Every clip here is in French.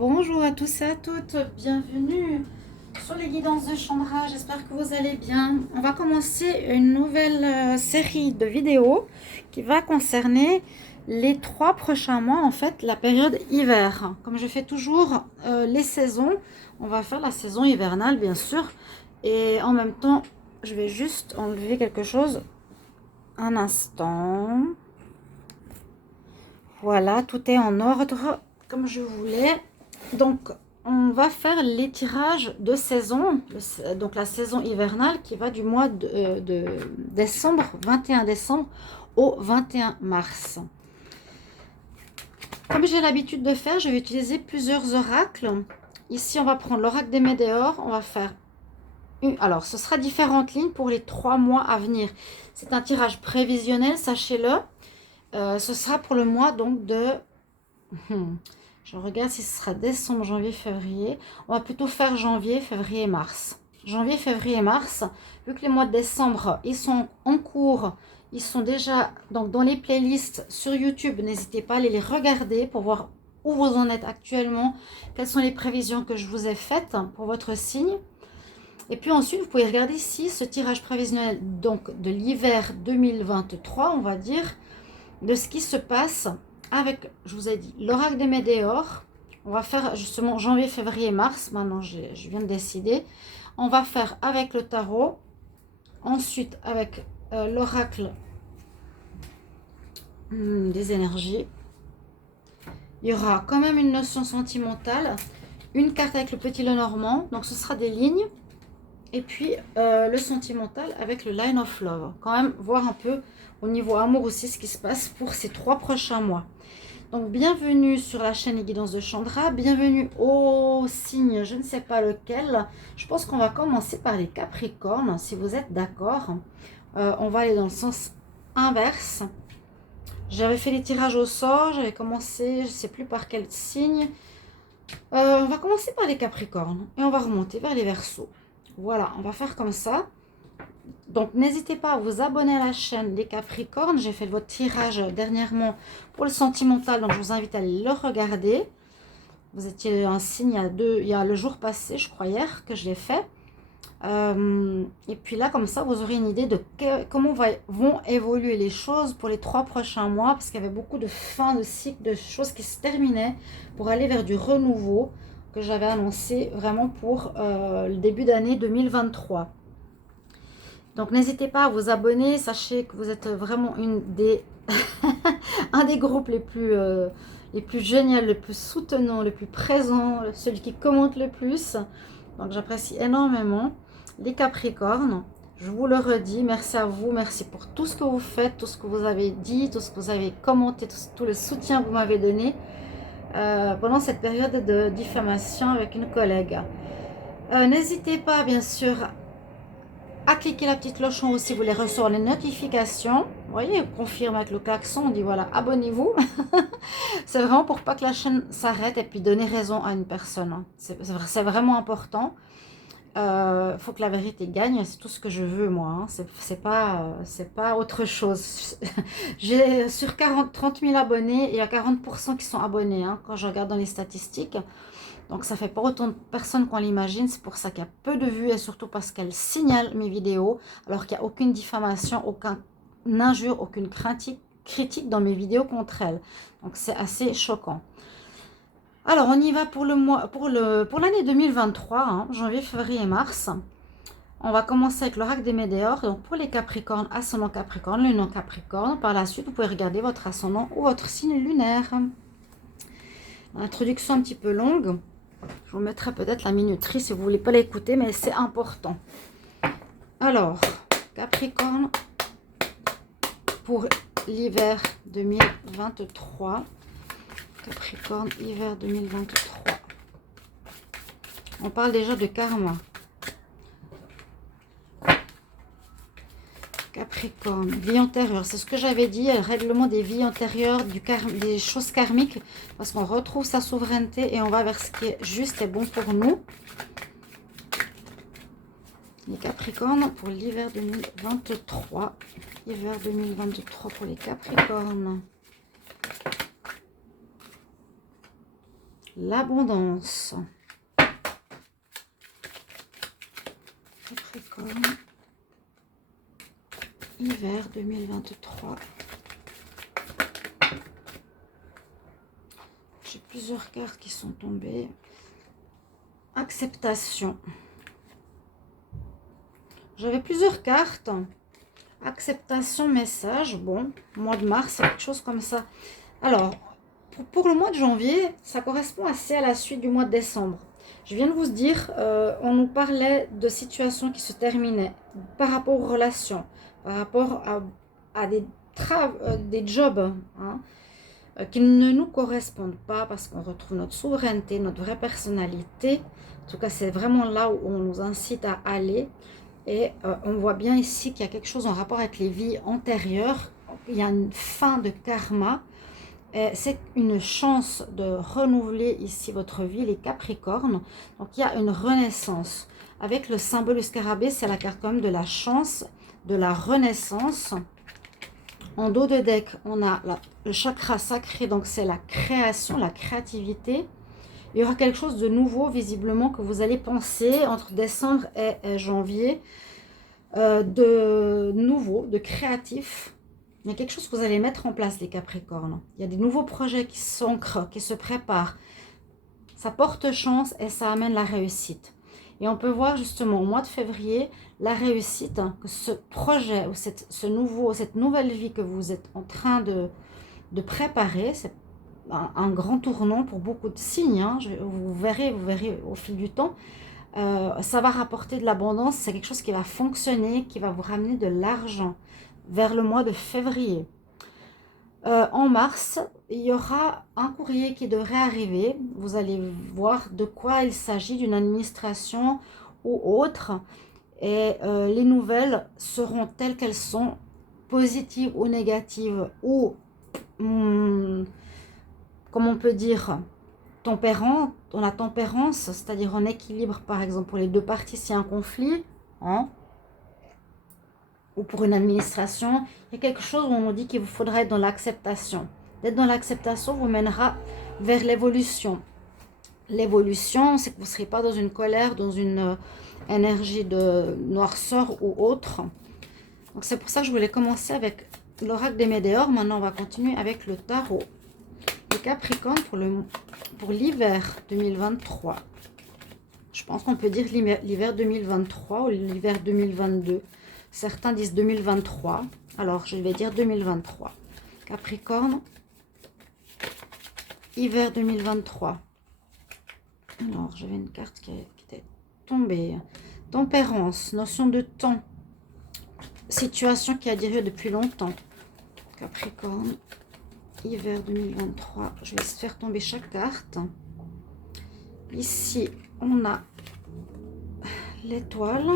Bonjour à tous et à toutes, bienvenue sur les guidances de Chandra, j'espère que vous allez bien. On va commencer une nouvelle série de vidéos qui va concerner les 3 prochains mois, en fait, la période hiver. Comme je fais toujours les saisons, on va faire la saison hivernale, bien sûr. Et en même temps, je vais juste enlever quelque chose un instant. Voilà, tout est en ordre comme je voulais. Donc, on va faire les tirages de saison, donc la saison hivernale qui va du mois de décembre, 21 décembre au 21 mars. Comme j'ai l'habitude de faire, je vais utiliser plusieurs oracles. Ici, on va prendre l'oracle des Médéors. On va faire alors, ce sera différentes lignes pour les 3 mois à venir. C'est un tirage prévisionnel, sachez-le. Ce sera pour le mois donc de... Je regarde si ce sera décembre, janvier, février. On va plutôt faire janvier, février, mars. Janvier, février, mars. Vu que les mois de décembre, ils sont en cours. Ils sont déjà donc, dans les playlists sur YouTube. N'hésitez pas à aller les regarder pour voir où vous en êtes actuellement. Quelles sont les prévisions que je vous ai faites pour votre signe. Et puis ensuite, vous pouvez regarder ici ce tirage prévisionnel donc, de l'hiver 2023, on va dire, de ce qui se passe avec, je vous ai dit, l'oracle des Médéors. On va faire justement janvier, février, mars. Maintenant, je viens de décider. On va faire avec le tarot. Ensuite, avec l'oracle des énergies. Il y aura quand même une notion sentimentale. Une carte avec le petit Lenormand. Donc, ce sera des lignes. Et puis, le sentimental avec le Line of Love. Quand même, voir un peu au niveau amour aussi ce qui se passe pour ces 3 prochains mois. Donc, bienvenue sur la chaîne Les Guidances de Chandra. Bienvenue au signe, je ne sais pas lequel. Je pense qu'on va commencer par les Capricornes, si vous êtes d'accord. On va aller dans le sens inverse. J'avais fait les tirages au sort. J'avais commencé, je ne sais plus par quel signe. On va commencer par les Capricornes. Et on va remonter vers les Verseaux. Voilà, on va faire comme ça. Donc, n'hésitez pas à vous abonner à la chaîne Les Capricornes. J'ai fait votre tirage dernièrement pour le sentimental, donc je vous invite à aller le regarder. Vous étiez un signe il y a le jour passé, je crois hier, que je l'ai fait. Et puis là, comme ça, vous aurez une idée de comment vont évoluer les choses pour les 3 prochains mois, parce qu'il y avait beaucoup de fins de cycle, de choses qui se terminaient pour aller vers du renouveau que j'avais annoncé vraiment pour le début d'année 2023. Donc n'hésitez pas à vous abonner, sachez que vous êtes vraiment un des groupes les plus géniaux, les plus soutenants, les plus présents, celui qui commente le plus. Donc j'apprécie énormément. Les Capricornes, je vous le redis, merci à vous, merci pour tout ce que vous faites, tout ce que vous avez dit, tout ce que vous avez commenté, tout le soutien que vous m'avez donné pendant cette période de diffamation avec une collègue. N'hésitez pas, bien sûr, à cliquer la petite cloche en haut si vous voulez recevoir les notifications. Vous voyez, on confirme avec le klaxon, on dit voilà, abonnez-vous. C'est vraiment pour pas que la chaîne s'arrête et puis donner raison à une personne. C'est vraiment important. Faut que la vérité gagne, c'est tout ce que je veux moi. Hein. C'est pas autre chose. J'ai sur 30 000 abonnés, il y a 40% qui sont abonnés hein, quand je regarde dans les statistiques. Donc ça fait pas autant de personnes qu'on l'imagine, c'est pour ça qu'il y a peu de vues et surtout parce qu'elles signalent mes vidéos alors qu'il n'y a aucune diffamation, aucune injure, aucune critique dans mes vidéos contre elles. Donc c'est assez choquant. Alors on y va pour l'année 2023, hein, janvier, février et mars. On va commencer avec l'oracle des Médéors. Donc pour les Capricornes, ascendant Capricorne, lunaire Capricorne. Par la suite, vous pouvez regarder votre ascendant ou votre signe lunaire. Introduction un petit peu longue. Je vous mettrai peut-être la minuterie si vous ne voulez pas l'écouter, mais c'est important. Alors, Capricorne pour l'hiver 2023. Capricorne, hiver 2023. On parle déjà de karma. Capricorne, vie antérieure, c'est ce que j'avais dit, le règlement des vies antérieures, des choses karmiques, parce qu'on retrouve sa souveraineté et on va vers ce qui est juste et bon pour nous. Les Capricornes pour l'hiver 2023. Hiver 2023 pour les Capricornes. l'abondance. Capricorne, hiver 2023. J'ai plusieurs cartes qui sont tombées. Acceptation. J'avais plusieurs cartes. Acceptation, message. Bon, mois de mars, c'est quelque chose comme ça. Alors, pour le mois de janvier, ça correspond assez à la suite du mois de décembre. Je viens de vous dire, on nous parlait de situations qui se terminaient par rapport aux relations, par rapport à des jobs hein, qui ne nous correspondent pas parce qu'on retrouve notre souveraineté, notre vraie personnalité. En tout cas, c'est vraiment là où on nous incite à aller. Et on voit bien ici qu'il y a quelque chose en rapport avec les vies antérieures. Il y a une fin de karma. C'est une chance de renouveler ici votre vie, les Capricornes. Donc, il y a une renaissance. Avec le symbole du scarabée, c'est la carte quand même de la chance, de la renaissance. En dos de deck, on a le chakra sacré, donc c'est la création, la créativité. Il y aura quelque chose de nouveau, visiblement, que vous allez penser entre décembre et janvier, de nouveau, de créatif. Il y a quelque chose que vous allez mettre en place, les Capricornes. Il y a des nouveaux projets qui s'ancrent, qui se préparent. Ça porte chance et ça amène la réussite. Et on peut voir justement au mois de février la réussite, hein, que ce projet ou cette nouvelle vie que vous êtes en train de préparer, c'est un grand tournant pour beaucoup de signes. Hein. Vous verrez au fil du temps. Ça va rapporter de l'abondance. C'est quelque chose qui va fonctionner, qui va vous ramener de l'argent vers le mois de février. En mars, il y aura un courrier qui devrait arriver. Vous allez voir de quoi il s'agit, d'une administration ou autre. Et les nouvelles seront telles qu'elles sont, positives ou négatives, ou, comme on peut dire, tempérante. On a tempérance, c'est-à-dire en équilibre, par exemple, pour les deux parties, s'il y a un conflit, hein, ou pour une administration, il y a quelque chose où on nous dit qu'il vous faudra être dans l'acceptation. D'être dans l'acceptation vous mènera vers l'évolution. L'évolution, c'est que vous ne serez pas dans une colère, dans une énergie de noirceur ou autre. Donc c'est pour ça que je voulais commencer avec l'oracle des Médéors. Maintenant, on va continuer avec le tarot. Le Capricorne pour l'hiver 2023. Je pense qu'on peut dire l'hiver 2023 ou l'hiver 2022. Certains disent 2023. Alors, je vais dire 2023. Capricorne, hiver 2023. Alors, j'avais une carte qui était tombée. Tempérance, notion de temps. Situation qui a duré depuis longtemps. Capricorne, hiver 2023. Je vais faire tomber chaque carte. Ici, on a l'étoile.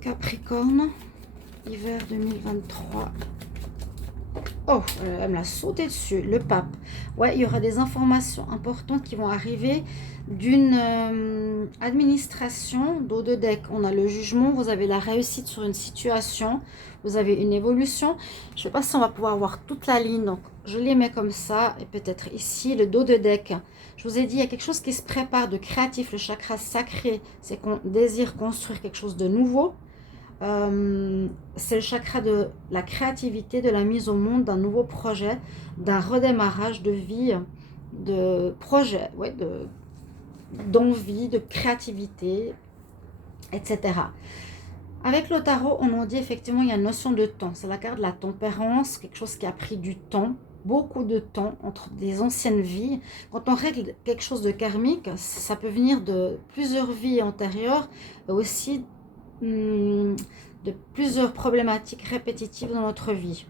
Capricorne, hiver 2023. Oh, elle me l'a sauté dessus, le pape. Ouais, il y aura des informations importantes qui vont arriver d'une administration d'eau de deck. On a le jugement, vous avez la réussite sur une situation, vous avez une évolution. Je ne sais pas si on va pouvoir voir toute la ligne, donc je les mets comme ça. Et peut-être ici, le dos de deck. Je vous ai dit, il y a quelque chose qui se prépare de créatif, le chakra sacré. C'est qu'on désire construire quelque chose de nouveau. C'est le chakra de la créativité, de la mise au monde d'un nouveau projet, d'un redémarrage de vie, de projet, ouais, d'envie, de créativité, etc. Avec le tarot, on nous dit effectivement il y a une notion de temps. C'est la carte de la tempérance, quelque chose qui a pris du temps, beaucoup de temps entre des anciennes vies. Quand on règle quelque chose de karmique, ça peut venir de plusieurs vies antérieures, aussi de plusieurs problématiques répétitives dans notre vie.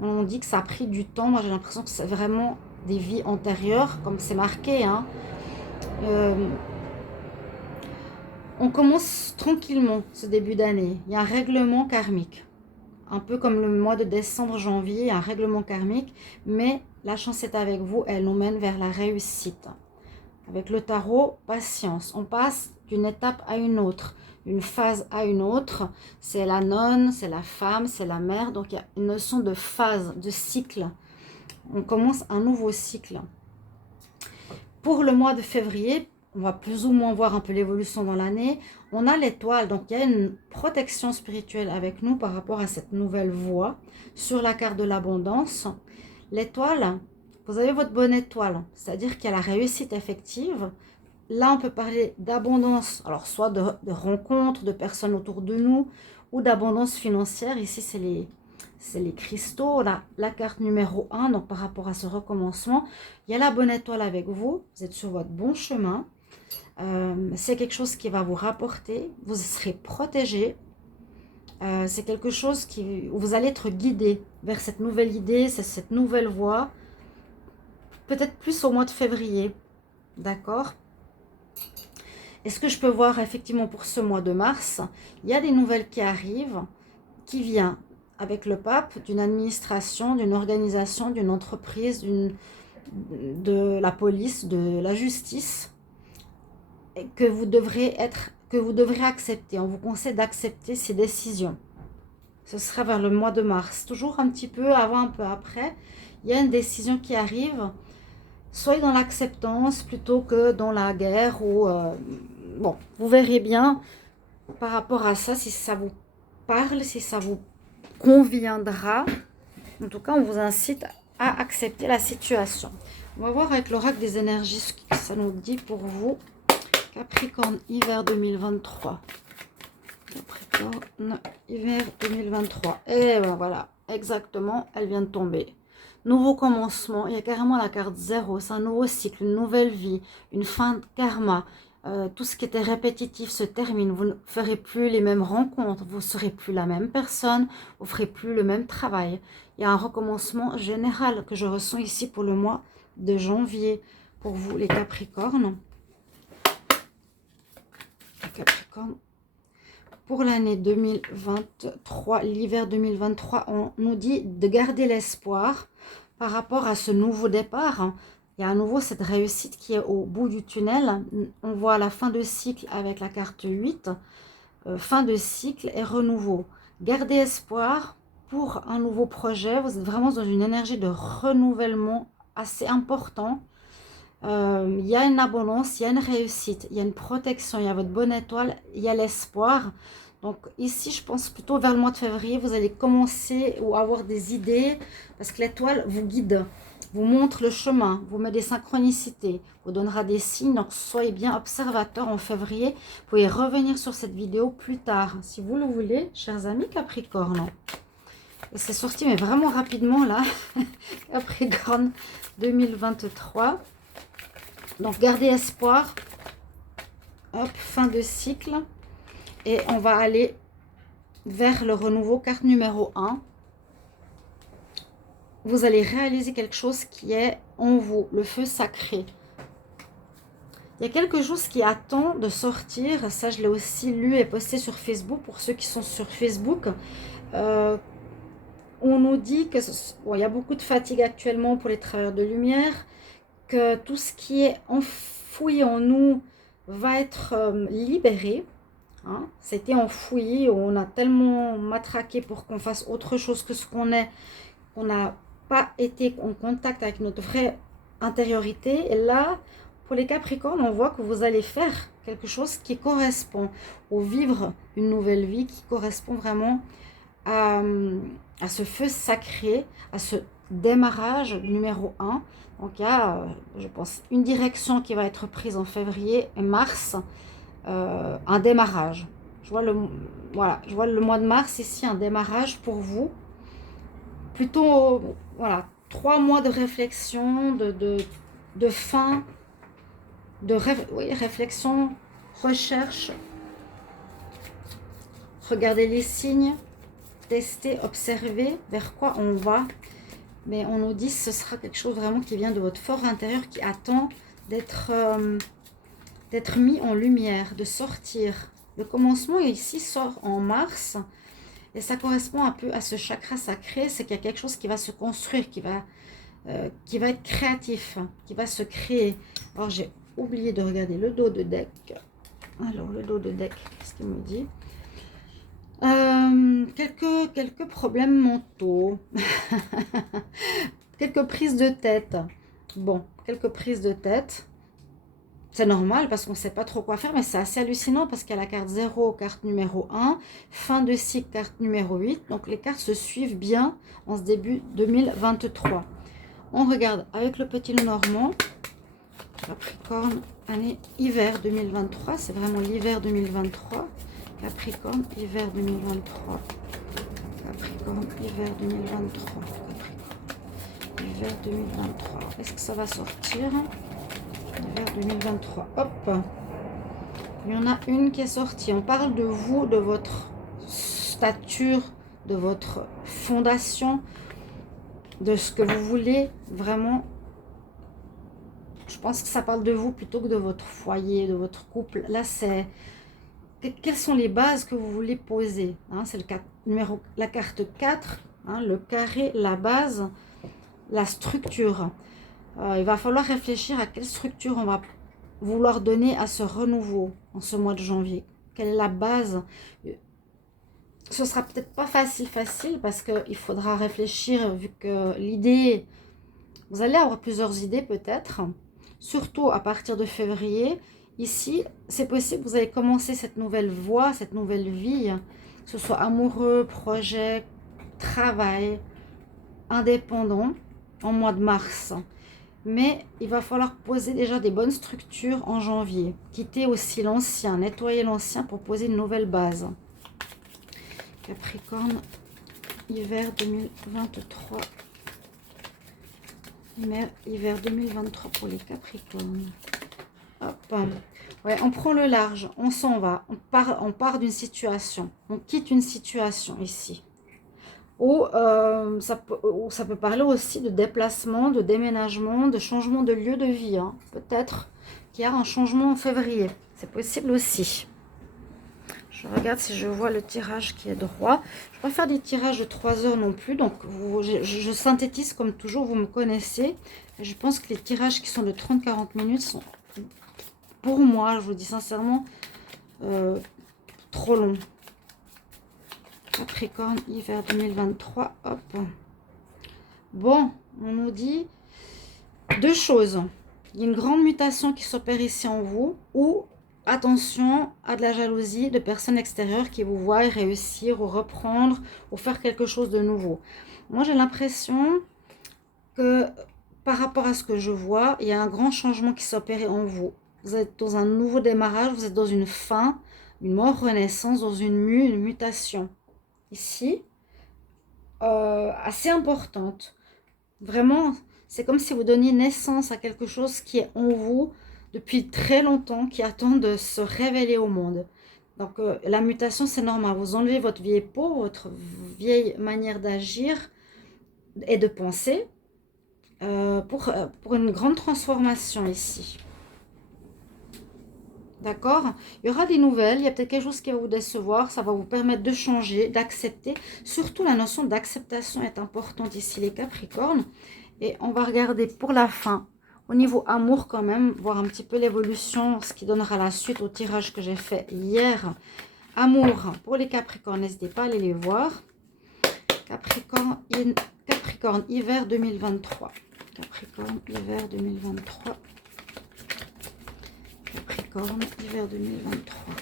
On dit que ça a pris du temps. Moi, j'ai l'impression que c'est vraiment des vies antérieures, comme c'est marqué. Hein. On commence tranquillement ce début d'année. Il y a un règlement karmique. Un peu comme le mois de décembre, janvier, un règlement karmique. Mais la chance est avec vous. Elle nous mène vers la réussite. Avec le tarot, patience. On passe d'une étape à une autre, une phase à une autre. C'est la nonne, c'est la femme, c'est la mère. Donc, il y a une notion de phase, de cycle. On commence un nouveau cycle. Pour le mois de février, on va plus ou moins voir un peu l'évolution dans l'année. On a l'étoile, donc il y a une protection spirituelle avec nous par rapport à cette nouvelle voie. Sur la carte de l'abondance, l'étoile, vous avez votre bonne étoile, c'est-à-dire qu'il y a la réussite effective. Là, on peut parler d'abondance, alors soit de rencontres, de personnes autour de nous, ou d'abondance financière. Ici, c'est les cristaux, la carte numéro 1, donc par rapport à ce recommencement. Il y a la bonne étoile avec vous, vous êtes sur votre bon chemin. C'est quelque chose qui va vous rapporter, vous serez protégé. C'est quelque chose où vous allez être guidé vers cette nouvelle idée, cette nouvelle voie. Peut-être plus au mois de février, d'accord? Et ce que je peux voir effectivement pour ce mois de mars, il y a des nouvelles qui arrivent, qui viennent avec le pape, d'une administration, d'une organisation, d'une entreprise, de la police, de la justice, que vous devrez accepter. On vous conseille d'accepter ces décisions. Ce sera vers le mois de mars, toujours un petit peu avant, un peu après. Il y a une décision qui arrive. Soyez dans l'acceptance plutôt que dans la guerre ou bon, vous verrez bien par rapport à ça si ça vous parle, si ça vous conviendra. En tout cas, on vous incite à accepter la situation. On va voir avec l'oracle des énergies ce que ça nous dit pour vous. Capricorne, hiver 2023. Capricorne, hiver 2023. Et ben voilà, exactement, elle vient de tomber. Nouveau commencement, il y a carrément la carte 0, c'est un nouveau cycle, une nouvelle vie, une fin de karma. Tout ce qui était répétitif se termine, vous ne ferez plus les mêmes rencontres, vous ne serez plus la même personne, vous ne ferez plus le même travail. Il y a un recommencement général que je ressens ici pour le mois de janvier, pour vous les Capricornes. Les Capricornes. Pour l'année 2023, l'hiver 2023, on nous dit de garder l'espoir par rapport à ce nouveau départ. Il y a à nouveau cette réussite qui est au bout du tunnel. On voit la fin de cycle avec la carte 8. Fin de cycle et renouveau. Gardez espoir pour un nouveau projet. Vous êtes vraiment dans une énergie de renouvellement assez important. Il y a une abondance, il y a une réussite, il y a une protection, il y a votre bonne étoile, il y a l'espoir. Donc ici, je pense plutôt vers le mois de février, vous allez commencer ou avoir des idées parce que l'étoile vous guide, vous montre le chemin, vous met des synchronicités, vous donnera des signes. Donc soyez bien observateur en février. Vous pouvez revenir sur cette vidéo plus tard si vous le voulez, chers amis Capricorne. Et c'est sorti mais vraiment rapidement là, Capricorne 2023. Donc, gardez espoir. Hop, fin de cycle. Et on va aller vers le renouveau, carte numéro 1. Vous allez réaliser quelque chose qui est en vous, le feu sacré. Il y a quelque chose qui attend de sortir. Ça, je l'ai aussi lu et posté sur Facebook pour ceux qui sont sur Facebook. On nous dit que bon, il y a beaucoup de fatigue actuellement pour les travailleurs de lumière, que tout ce qui est enfoui en nous va être libéré. Hein. C'était enfoui, on a tellement matraqué pour qu'on fasse autre chose que ce qu'on est, qu'on n'a pas été en contact avec notre vraie intériorité. Et là, pour les Capricornes, on voit que vous allez faire quelque chose qui correspond au vivre une nouvelle vie, qui correspond vraiment à ce feu sacré, à ce démarrage numéro 1. Donc il y a, je pense, une direction qui va être prise en février et mars, un démarrage. Je vois je vois le mois de mars ici, un démarrage pour vous. Plutôt, voilà, 3 mois de réflexion, de fin, réflexion, recherche. Regardez les signes, tester, observer vers quoi on va. Mais on nous dit que ce sera quelque chose vraiment qui vient de votre fort intérieur, qui attend d'être mis en lumière, de sortir. Le commencement ici sort en mars et ça correspond un peu à ce chakra sacré. C'est qu'il y a quelque chose qui va se construire, qui va être créatif, qui va se créer. Alors j'ai oublié de regarder le dos de deck. Alors le dos de deck, qu'est-ce qu'il me dit? Quelques problèmes mentaux. quelques prises de tête. Bon, quelques prises de tête. C'est normal parce qu'on ne sait pas trop quoi faire, mais c'est assez hallucinant parce qu'il y a la carte 0, carte numéro 1, fin de cycle, carte numéro 8. Donc les cartes se suivent bien en ce début 2023. On regarde avec le petit normand, Capricorne, année hiver 2023. C'est vraiment l'hiver 2023. Capricorne, hiver 2023. Capricorne, hiver 2023. Capricorne, hiver 2023. Est-ce que ça va sortir? Hiver 2023. Hop. Il y en a une qui est sortie. On parle de vous, de votre stature, de votre fondation, de ce que vous voulez vraiment. Je pense que ça parle de vous plutôt que de votre foyer, de votre couple. Là, c'est quelles sont les bases que vous voulez poser, hein? C'est la carte 4, hein, le carré, la base, la structure. Il va falloir réfléchir à quelle structure on va vouloir donner à ce renouveau en ce mois de janvier. Quelle est la base? Ce sera peut-être pas facile parce qu'il faudra réfléchir vu que l'idée, vous allez avoir plusieurs idées peut-être, surtout à partir de février. Ici, c'est possible que vous allez commencer cette nouvelle voie, cette nouvelle vie, que ce soit amoureux, projet, travail, indépendant, en mois de mars. Mais il va falloir poser déjà des bonnes structures en janvier. Quitter aussi l'ancien, nettoyer l'ancien pour poser une nouvelle base. Capricorne, hiver 2023. Hiver 2023 pour les Capricornes. Hop. Ouais, on prend le large, on s'en va, on part d'une situation, on quitte une situation ici. Ou ça peut parler aussi de déplacement, de déménagement, de changement de lieu de vie. Hein. Peut-être qu'il y a un changement en février. C'est possible aussi. Je regarde si je vois le tirage qui est droit. Je ne vais pas faire des tirages de 3 heures non plus. Donc, je synthétise comme toujours. Vous me connaissez. Et je pense que les tirages qui sont de 30-40 minutes sont, pour moi, je vous dis sincèrement, trop longs. Capricorne, hiver 2023, hop. Bon, on nous dit deux choses. Il y a une grande mutation qui s'opère ici en vous, ou attention à de la jalousie de personnes extérieures qui vous voient réussir ou reprendre ou faire quelque chose de nouveau. Moi, j'ai l'impression que par rapport à ce que je vois, il y a un grand changement qui s'opère en vous. Vous êtes dans un nouveau démarrage, vous êtes dans une fin, une mort renaissance, dans une mutation. Ici, assez importante. Vraiment, c'est comme si vous donniez naissance à quelque chose qui est en vous depuis très longtemps, qui attend de se révéler au monde. Donc, la mutation, c'est normal. Vous enlevez votre vieille peau, votre vieille manière d'agir et de penser pour une grande transformation ici. D'accord? Il y aura des nouvelles, il y a peut-être quelque chose qui va vous décevoir, ça va vous permettre de changer, d'accepter. Surtout, la notion d'acceptation est importante ici, les Capricornes. Et on va regarder pour la fin, au niveau amour quand même, voir un petit peu l'évolution, ce qui donnera la suite au tirage que j'ai fait hier. Amour pour les Capricornes, n'hésitez pas à aller les voir. Capricorne, hiver 2023. Capricorne, hiver 2023. Capricorne, hiver 2023.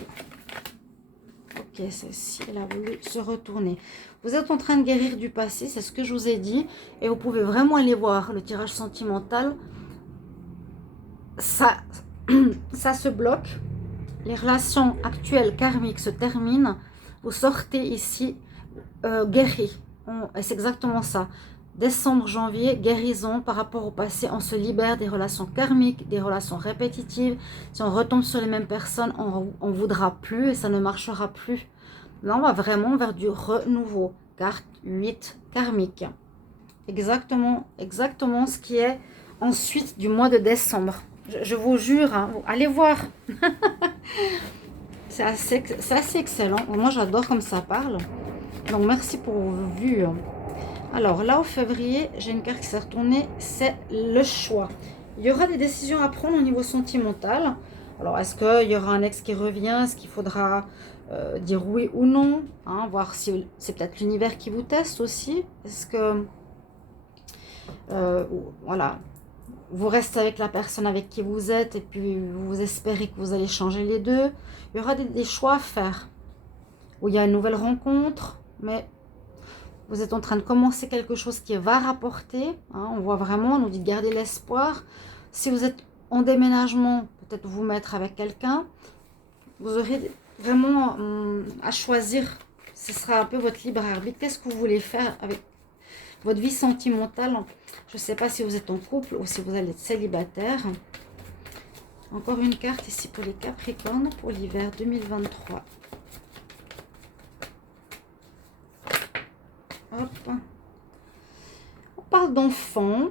Ok, celle-ci, elle a voulu se retourner. Vous êtes en train de guérir du passé, c'est ce que je vous ai dit. Et vous pouvez vraiment aller voir le tirage sentimental. Ça se bloque. Les relations actuelles karmiques se terminent. Vous sortez ici guéri. C'est exactement ça. Décembre, janvier, guérison par rapport au passé. On se libère des relations karmiques, des relations répétitives. Si on retombe sur les mêmes personnes, on ne voudra plus et ça ne marchera plus. Là, on va vraiment vers du renouveau. Carte 8, karmique. Exactement ce qui est ensuite du mois de décembre. Je vous jure, hein, allez voir. C'est assez excellent. Moi, j'adore comme ça parle. Donc, merci pour vos vues. Alors là, au février, j'ai une carte qui s'est retournée, c'est le choix. Il y aura des décisions à prendre au niveau sentimental. Alors, est-ce qu'il y aura un ex qui revient? Est-ce qu'il faudra dire oui ou non, hein, voir si c'est peut-être l'univers qui vous teste aussi. Est-ce que Voilà, vous restez avec la personne avec qui vous êtes et puis vous espérez que vous allez changer les deux. Il y aura des choix à faire. Où il y a une nouvelle rencontre, mais vous êtes en train de commencer quelque chose qui va rapporter. Hein, on voit vraiment, on nous dit de garder l'espoir. Si vous êtes en déménagement, peut-être vous mettre avec quelqu'un. Vous aurez vraiment à choisir. Ce sera un peu votre libre arbitre. Qu'est-ce que vous voulez faire avec votre vie sentimentale? Je ne sais pas si vous êtes en couple ou si vous allez être célibataire. Encore une carte ici pour les Capricornes pour l'hiver 2023. Hop. On parle d'enfant.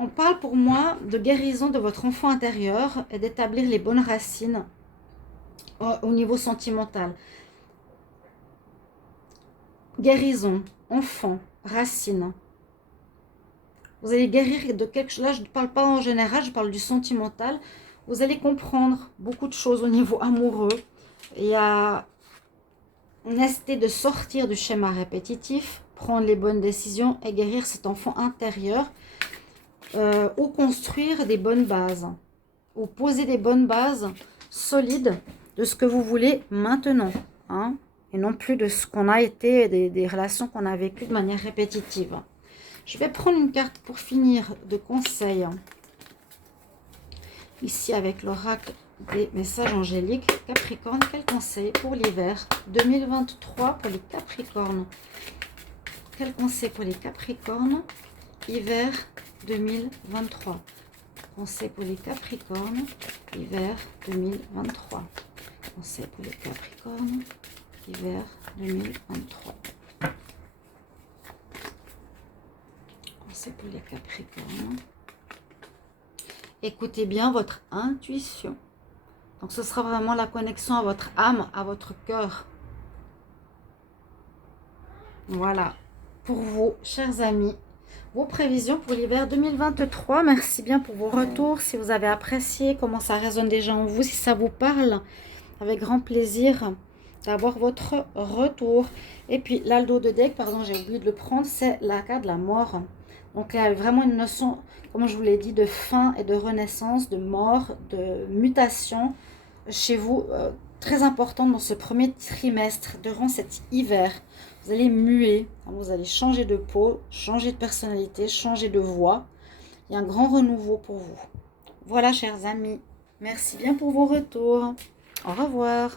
On parle pour moi de guérison de votre enfant intérieur et d'établir les bonnes racines au niveau sentimental. Guérison, enfant, racines. Vous allez guérir de quelque chose. Là, je ne parle pas en général, je parle du sentimental. Vous allez comprendre beaucoup de choses au niveau amoureux. Il y a nécessité de sortir du schéma répétitif, prendre les bonnes décisions et guérir cet enfant intérieur. Ou construire des bonnes bases. Ou poser des bonnes bases solides de ce que vous voulez maintenant. Hein, et non plus de ce qu'on a été, des relations qu'on a vécues de manière répétitive. Je vais prendre une carte pour finir de conseil. Ici avec l'oracle des messages angéliques. Capricorne, quel conseil pour l'hiver 2023 pour les Capricornes? Quel conseil pour les Capricornes hiver 2023? Conseil pour les Capricornes hiver 2023. Conseil pour les Capricornes hiver 2023. Conseil pour les Capricornes. Écoutez bien votre intuition. Donc ce sera vraiment la connexion à votre âme, à votre cœur. Voilà. Pour vous, chers amis, vos prévisions pour l'hiver 2023. Merci bien pour vos retours. Si vous avez apprécié, comment ça résonne déjà en vous, si ça vous parle, avec grand plaisir d'avoir votre retour. Et puis l'Aldo de deck, pardon, j'ai oublié de le prendre, c'est la carte de la mort. Donc il y a vraiment une notion, comme je vous l'ai dit, de fin et de renaissance, de mort, de mutation chez vous, très importante dans ce premier trimestre, durant cet hiver. Vous allez muer, vous allez changer de peau, changer de personnalité, changer de voix. Il y a un grand renouveau pour vous. Voilà, chers amis. Merci bien pour vos retours. Au revoir.